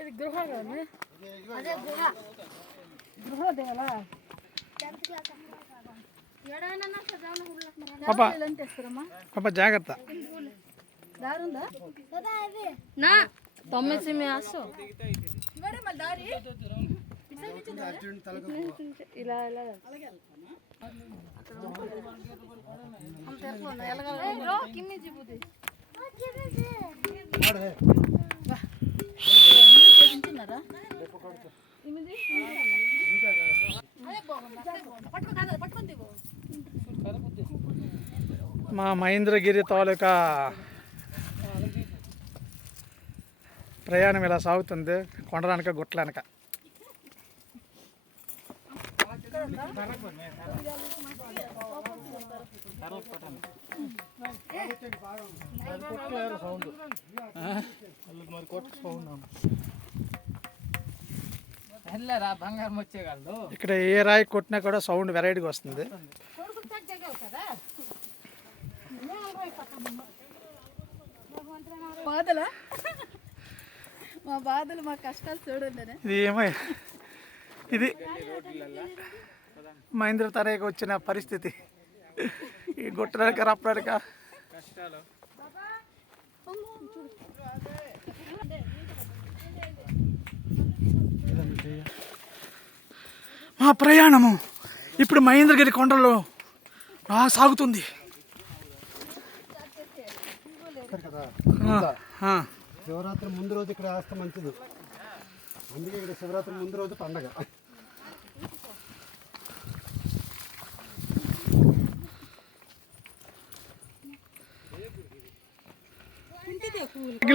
ఇది గృహ కదా అదే గుహ. గృహ దేవాలా? పాప. జాగ్రత్త. నా. తొమ్మిది ఇలా ఇలా. కిమ్మి మా మహేంద్రగిరి తాలూకా ప్రయాణం ఇలా సాగుతుంది. కొండలనక గుట్లనక ఇక్కడ ఏ రాయి కొట్టినా కూడా సౌండ్ వెరైటీగా వస్తుంది కొడుకు తగ్గవు కదా బాధలా? మా బాధలు మా కష్టాలు చూడండి ఇది ఏమో ఇది మహేంద్ర తనకి వచ్చిన పరిస్థితి. ఈ గుట్టనక రప్పడక మా ప్రయాణము ఇప్పుడు మహేంద్రగిరి కొండలో బాగా సాగుతుంది కదా. శివరాత్రి ముందు రోజు ఇక్కడ వేస్తే మంచిది. అందుకే ఇక్కడ శివరాత్రి ముందు రోజు పండగ.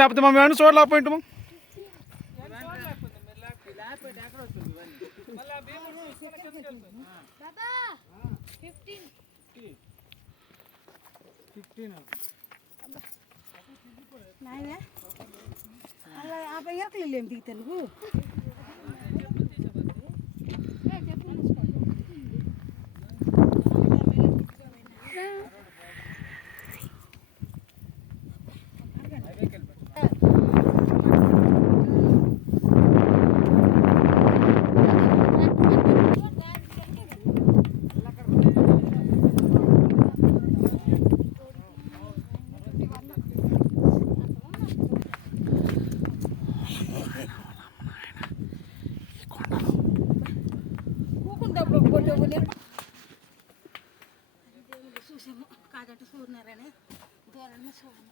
లేకపోతే మా మేము చూడలేకపోయింటాము బాబా fifteen fifteen Ala, apa yang keliling di tengu? పోతే చూసాము. కాదంటే చూడన్నారని దూరాన్ని చూడము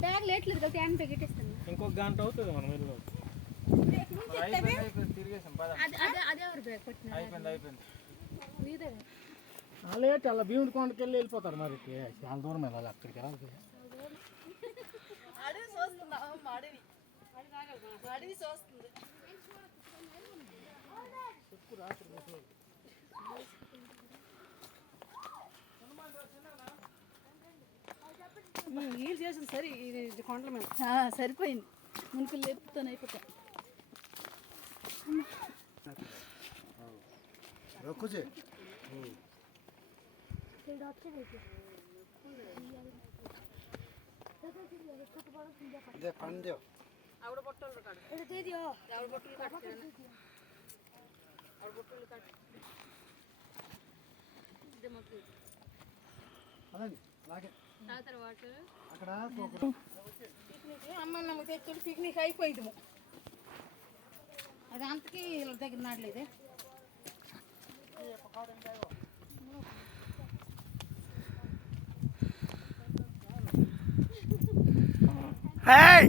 బ్యాగ్ లేట్లేదు కదా ట్యాంక్ ఇంకొక గంట అవుతుంది మనం వెళ్ళి లేట్ అలా భీముడి కొండకి వెళ్ళి వెళ్ళిపోతారు మరి. చాలా దూరం వెళ్ళాలి అక్కడికి వెళ్ళాలి. చేసింది సరే కొండల మీద. సరిపోయింది. మునుకులు లేపుతాను అయిపోతా రొక్కుజే అదే పందేవ్ ఆవిడ బొట్టలు కాడు ఆవిడ బొట్టలు కట్టాను ఆవిడ బొట్టలు కట్టు అదండి అలాగే అక్కడ పిక్నిక్ అమ్మ నమ్మ తెచ్చుడు పిక్నిక్ అయిపోయింది అది అంతకీ వీళ్ళ దగ్గర నాడలేదే హేయ్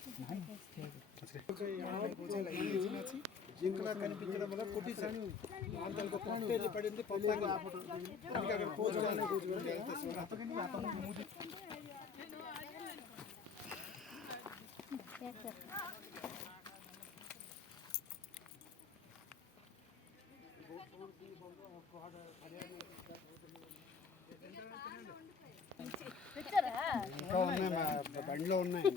జింకలా కనిపించడం వల్ల కొట్టించాను దానికి ఒక పడింది పంపాలి అందుకే అక్కడ కోచుకోవాలి కోచుకోవాలి అంతే ఇంకా ఉన్నాయి బండిలో ఉన్నాయి